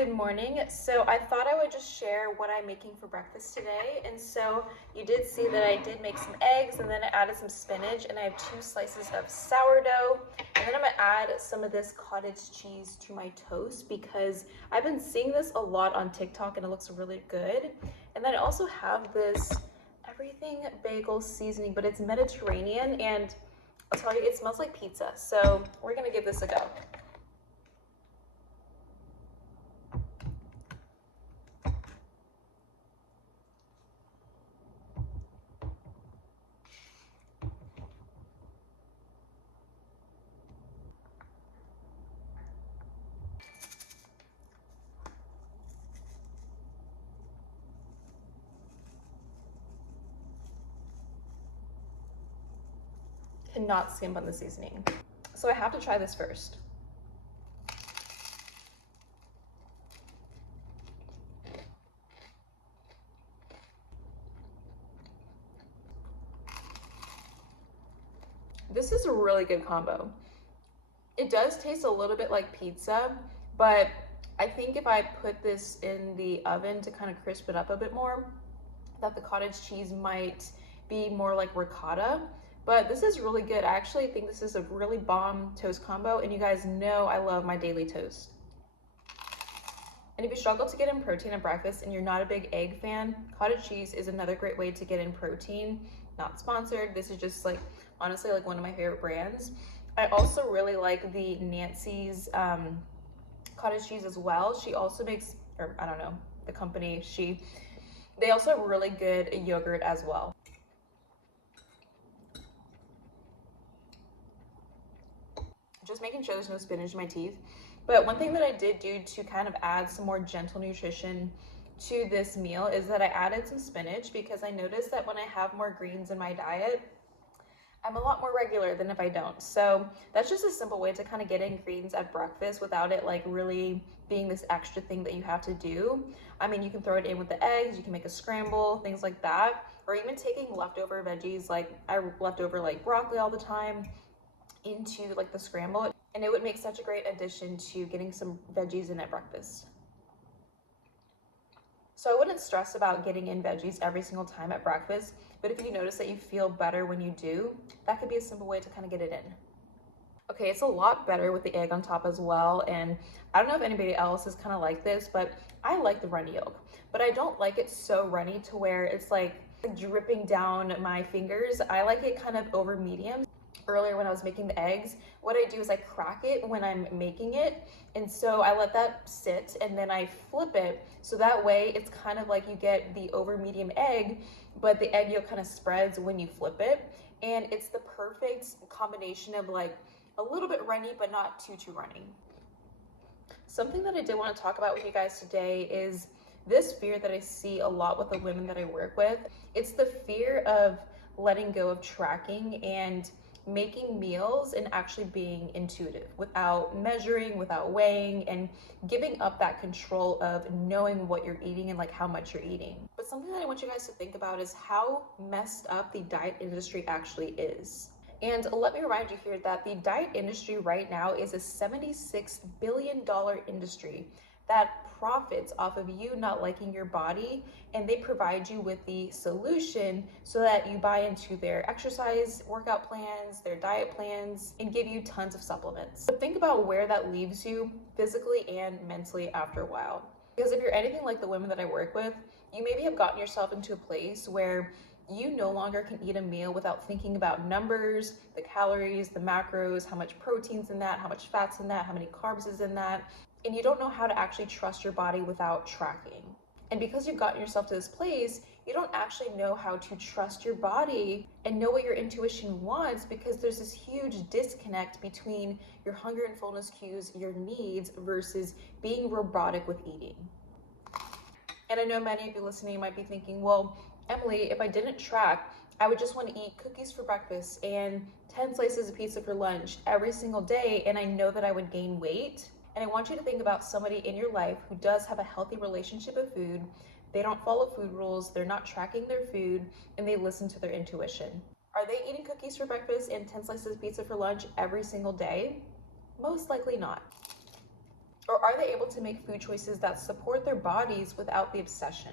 Good morning. So I thought I would just share what I'm making for breakfast today. And so you did see that I did make some eggs, and then I added some spinach, and I have 2 slices of sourdough. And then I'm gonna add some of this cottage cheese to my toast because I've been seeing this a lot on TikTok and it looks really good. And then I also have this everything bagel seasoning, but it's Mediterranean, and I'll tell you, it smells like pizza. So we're gonna give this a go. Cannot skimp on the seasoning. So I have to try this first. This is a really good combo. It does taste a little bit like pizza, but I think if I put this in the oven to kind of crisp it up a bit more, that the cottage cheese might be more like ricotta. But this is really good. I actually think this is a really bomb toast combo, and you guys know I love my daily toast. And if you struggle to get in protein at breakfast and you're not a big egg fan, cottage cheese is another great way to get in protein. Not sponsored. This is just like, honestly, like one of my favorite brands. I also really like the Nancy's cottage cheese as well. She also makes, or I don't know, the company, they also have really good yogurt as well. Just making sure there's no spinach in my teeth. But one thing that I did do to kind of add some more gentle nutrition to this meal is that I added some spinach, because I noticed that when I have more greens in my diet, I'm a lot more regular than if I don't. So that's just a simple way to kind of get in greens at breakfast without it like really being this extra thing that you have to do. I mean, you can throw it in with the eggs, you can make a scramble, things like that, or even taking leftover veggies, like I left over like broccoli all the time, into like the scramble, and it would make such a great addition to getting some veggies in at breakfast. So I wouldn't stress about getting in veggies every single time at breakfast, but if you notice that you feel better when you do, that could be a simple way to kind of get it in. Okay, it's a lot better with the egg on top as well, and I don't know if anybody else is kind of like this, but I like the runny yolk, but I don't like it so runny to where it's like dripping down my fingers. I like it kind of over medium. Earlier when I was making the eggs, what I do is I crack it when I'm making it, and so I let that sit and then I flip it, so that way it's kind of like you get the over medium egg, but the egg yolk kind of spreads when you flip it, and it's the perfect combination of like a little bit runny but not too runny. Something that I did want to talk about with you guys today is this fear that I see a lot with the women that I work with. It's the fear of letting go of tracking and making meals and actually being intuitive without measuring, without weighing, and giving up that control of knowing what you're eating and like how much you're eating. But something that I want you guys to think about is how messed up the diet industry actually is. And let me remind you here that the diet industry right now is a $76 billion industry that profits off of you not liking your body, and they provide you with the solution so that you buy into their exercise workout plans, their diet plans, and give you tons of supplements. But think about where that leaves you physically and mentally after a while. Because if you're anything like the women that I work with, you maybe have gotten yourself into a place where you no longer can eat a meal without thinking about numbers, the calories, the macros, how much protein's in that, how much fat's in that, how many carbs is in that, and you don't know how to actually trust your body without tracking. And because you've gotten yourself to this place, you don't actually know how to trust your body and know what your intuition wants, because there's this huge disconnect between your hunger and fullness cues, your needs, versus being robotic with eating. And I know many of you listening might be thinking, well, Emily, if I didn't track, I would just want to eat cookies for breakfast and 10 slices of pizza for lunch every single day, and I know that I would gain weight. And I want you to think about somebody in your life who does have a healthy relationship with food. They don't follow food rules, they're not tracking their food, and they listen to their intuition. Are they eating cookies for breakfast and 10 slices of pizza for lunch every single day? Most likely not. Or are they able to make food choices that support their bodies without the obsession?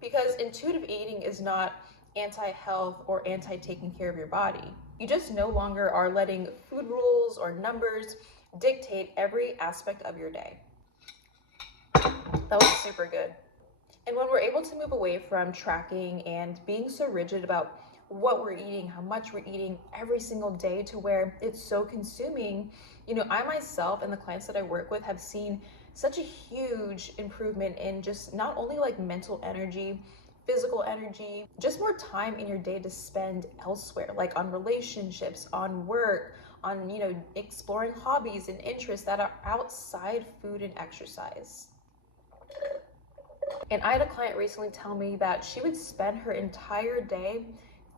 Because intuitive eating is not anti-health or anti-taking care of your body. You just no longer are letting food rules or numbers dictate every aspect of your day. That was super good. And when we're able to move away from tracking and being so rigid about what we're eating, how much we're eating every single day to where it's so consuming, I myself and the clients that I work with have seen such a huge improvement in just not only like mental energy, physical energy, just more time in your day to spend elsewhere, like on relationships, on work, on, exploring hobbies and interests that are outside food and exercise. And I had a client recently tell me that she would spend her entire day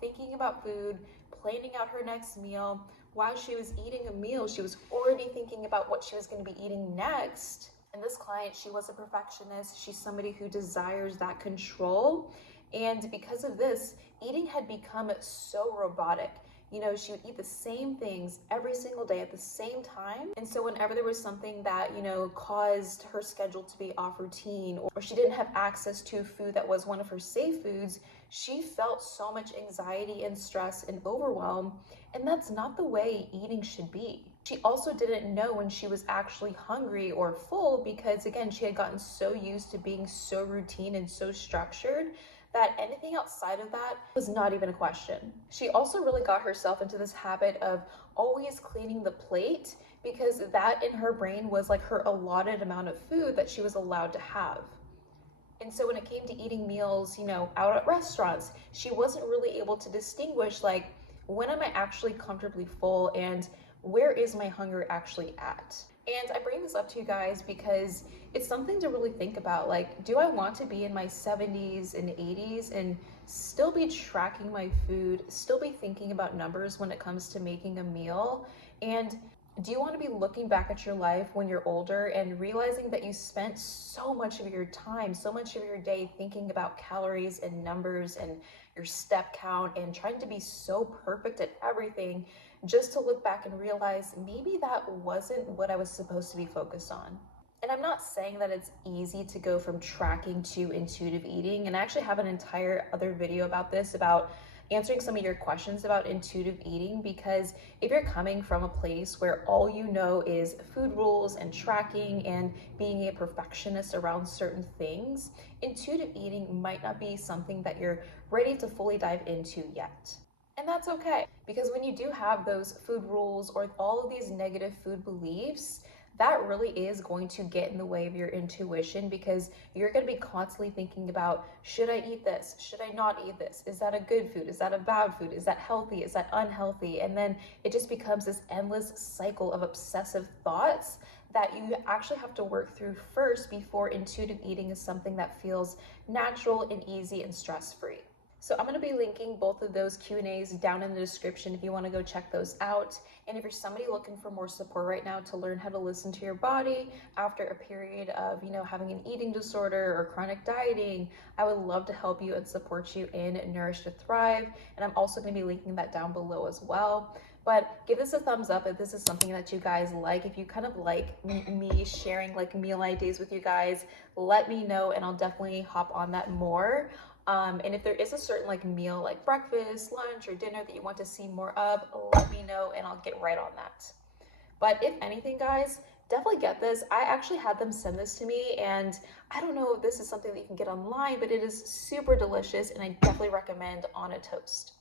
thinking about food, planning out her next meal. While she was eating a meal, she was already thinking about what she was going to be eating next. And this client, she was a perfectionist. She's somebody who desires that control. And because of this, eating had become so robotic. She would eat the same things every single day at the same time. And so whenever there was something that, caused her schedule to be off routine, or she didn't have access to food that was one of her safe foods, she felt so much anxiety and stress and overwhelm. And that's not the way eating should be. She also didn't know when she was actually hungry or full because, again, she had gotten so used to being so routine and so structured that anything outside of that was not even a question. She also really got herself into this habit of always cleaning the plate because that in her brain was like her allotted amount of food that she was allowed to have. And so when it came to eating meals, out at restaurants, she wasn't really able to distinguish like, when am I actually comfortably full and where is my hunger actually at? And I bring this up to you guys because it's something to really think about. Like, do I want to be in my 70s and 80s and still be tracking my food, still be thinking about numbers when it comes to making a meal? And do you want to be looking back at your life when you're older and realizing that you spent so much of your time, so much of your day thinking about calories and numbers and your step count and trying to be so perfect at everything, just to look back and realize maybe that wasn't what I was supposed to be focused on? And I'm not saying that it's easy to go from tracking to intuitive eating. And I actually have an entire other video about this, about answering some of your questions about intuitive eating, because if you're coming from a place where all you know is food rules and tracking and being a perfectionist around certain things, intuitive eating might not be something that you're ready to fully dive into yet. And that's okay, because when you do have those food rules or all of these negative food beliefs, that really is going to get in the way of your intuition, because you're going to be constantly thinking about, should I eat this? Should I not eat this? Is that a good food? Is that a bad food? Is that healthy? Is that unhealthy? And then it just becomes this endless cycle of obsessive thoughts that you actually have to work through first before intuitive eating is something that feels natural and easy and stress-free. So I'm going to be linking both of those Q&As down in the description if you want to go check those out. And if you're somebody looking for more support right now to learn how to listen to your body after a period of, having an eating disorder or chronic dieting, I would love to help you and support you in Nourish to Thrive. And I'm also going to be linking that down below as well. But give this a thumbs up if this is something that you guys like. If you kind of like me sharing like meal ideas with you guys, let me know and I'll definitely hop on that more. And if there is a certain like meal, like breakfast, lunch, or dinner that you want to see more of, let me know and I'll get right on that. But if anything, guys, definitely get this. I actually had them send this to me, and I don't know if this is something that you can get online, but it is super delicious and I definitely recommend on a toast.